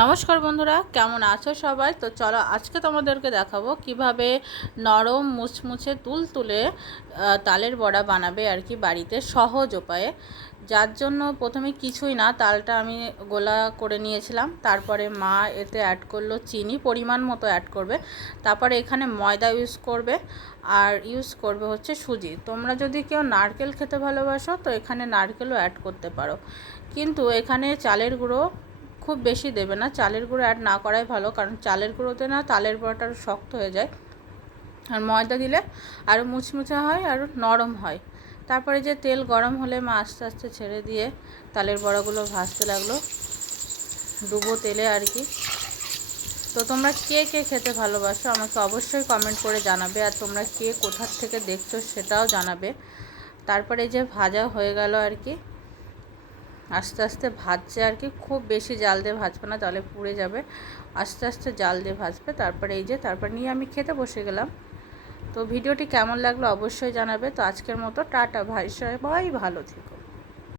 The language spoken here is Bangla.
নমস্কার বন্ধুরা কেমন আছো সবাই? তো চলো আজকে তোমাদেরকে দেখাবো কীভাবে নরম মুচমুচে তুলতুলে আহ, তালের বড়া বানাবে আর কি বাড়িতে সহজ উপায়ে। যার জন্য প্রথমে কিছুই না তালটা আমি গোলা করে নিয়েছিলাম। তারপরে মা এতে অ্যাড করল চিনি পরিমাণ মতো অ্যাড করবে। তারপরে এখানে ময়দা ইউজ করবে আর ইউজ করবে হচ্ছে সুজি। তোমরা যদি কেউ নারকেল খেতে ভালোবাসো তো এখানে নারকেলও অ্যাড করতে পারো। কিন্তু এখানে চালের গুঁড়ো খুব বেশি দেবে না। চালের গুঁড়ো অ্যাড না করাই ভালো, কারণ চালের গুঁড়োতে না তালের বড়াটা আরও শক্ত হয়ে যায়। আর ময়দা দিলে আরও মুচমুচে হয়, আর নরম হয়। তারপরে যে তেল গরম হলে মা আস্তে আস্তে ছেড়ে দিয়ে তালের বড়াগুলো ভাজতে লাগল। ডুবো তেলে আর কি। তো তোমরা কে কে খেতে ভালোবাসো আমাকে অবশ্যই কমেন্ট করে জানাবে, আর তোমরা কে কোথার থেকে দেখছ সেটাও জানাবে। তারপরে যে ভাজা হয়ে গেল আর কি। আস্তে আস্তে ভাজছে আর কি। খুব বেশি জাল দিয়ে ভাজবে না তাহলে পুড়ে যাবে। আস্তে আস্তে জাল দিয়ে ভাজবে, তারপরে এই যে, তারপর নিয়ে আমি খেতে বসে গেলাম। তো ভিডিওটি কেমন লাগল অবশ্যই জানাবে। তো আজকের মতো টাটা, ভাই, সবাই ভালো থেকো।